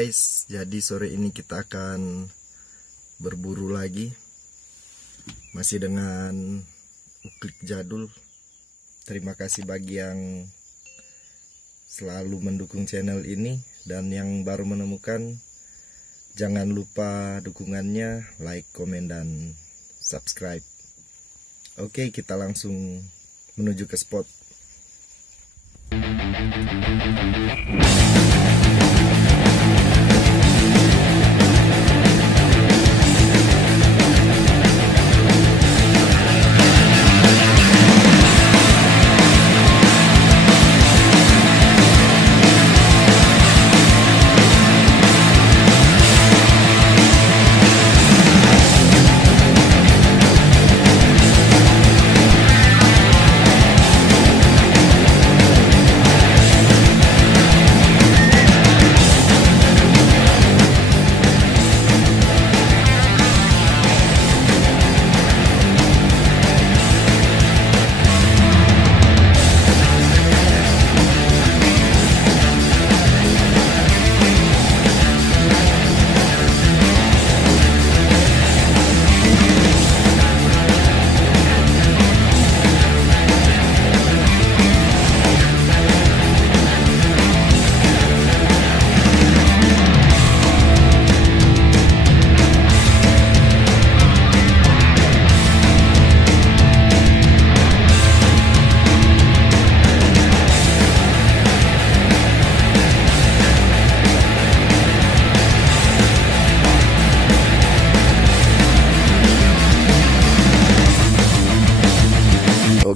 guys, jadi sore ini kita akan berburu lagi, masih dengan uklik jadul. Terima kasih bagi yang selalu mendukung channel ini, dan yang baru menemukan, jangan lupa dukungannya, like, komen, dan subscribe. Oke, kita langsung menuju ke spot.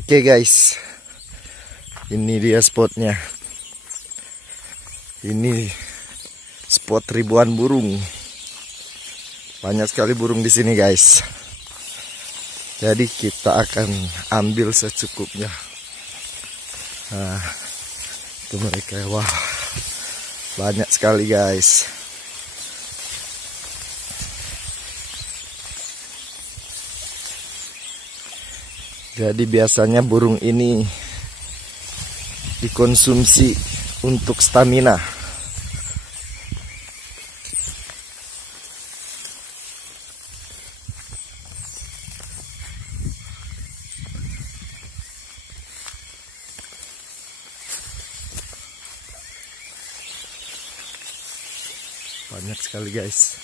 Oke guys, ini dia spotnya. Ini spot ribuan burung. Banyak sekali burung di sini guys. Jadi kita akan ambil secukupnya. Nah, itu mereka. Wah, banyak sekali guys. Jadi biasanya burung ini dikonsumsi untuk stamina. Banyak sekali guys.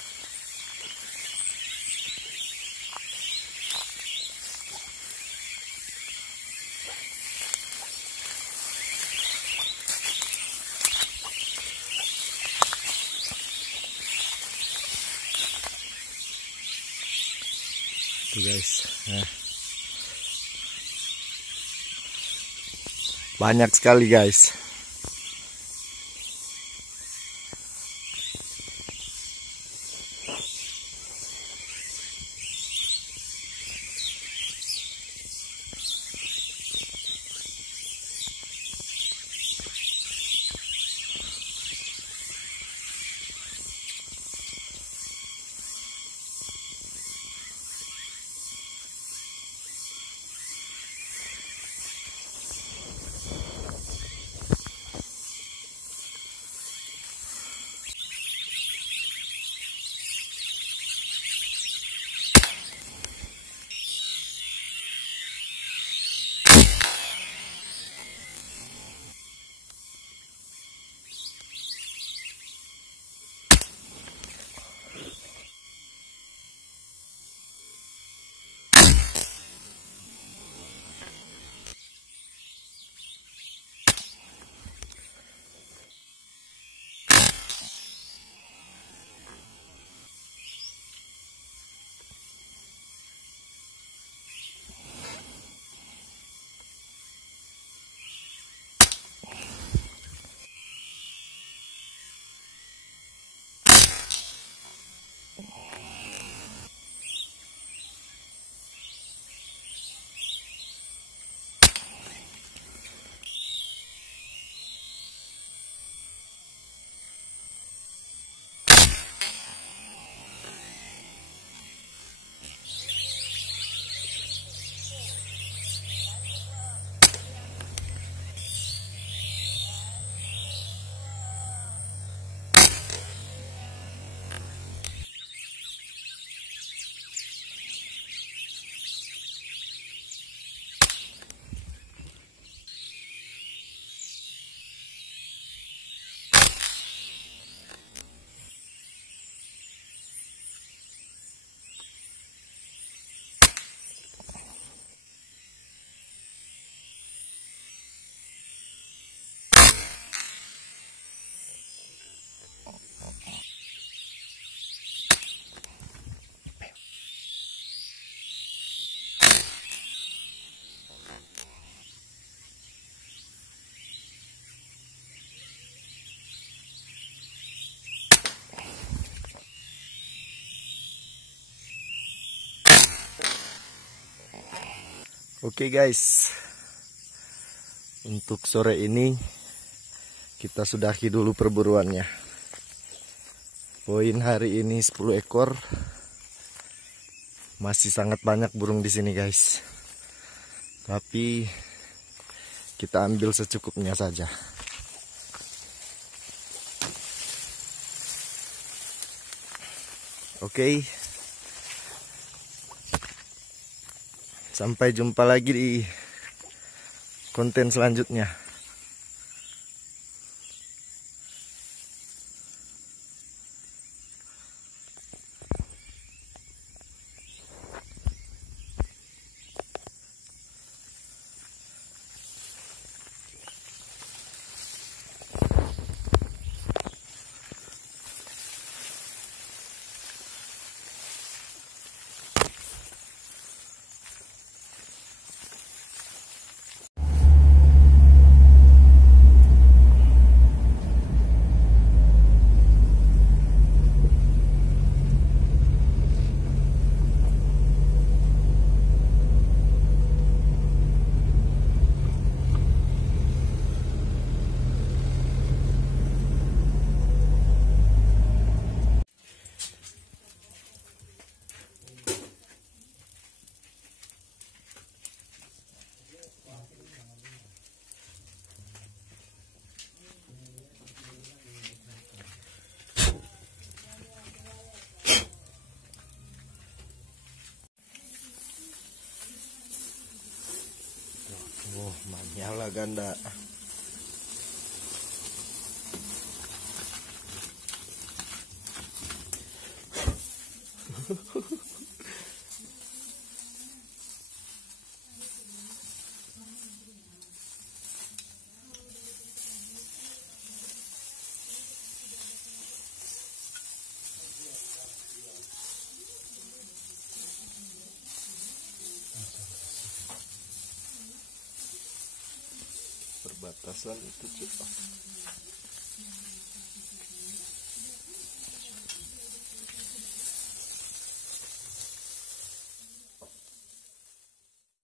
Tuh guys, nah. Banyak sekali guys. Oke guys, untuk sore ini kita sudahi dulu perburuannya. Poin hari ini 10 ekor. Masih sangat banyak burung di sini guys. Tapi kita ambil secukupnya saja. Oke. Sampai jumpa lagi di konten selanjutnya. Oh, manyala ganda. Perbatasan itu cepat.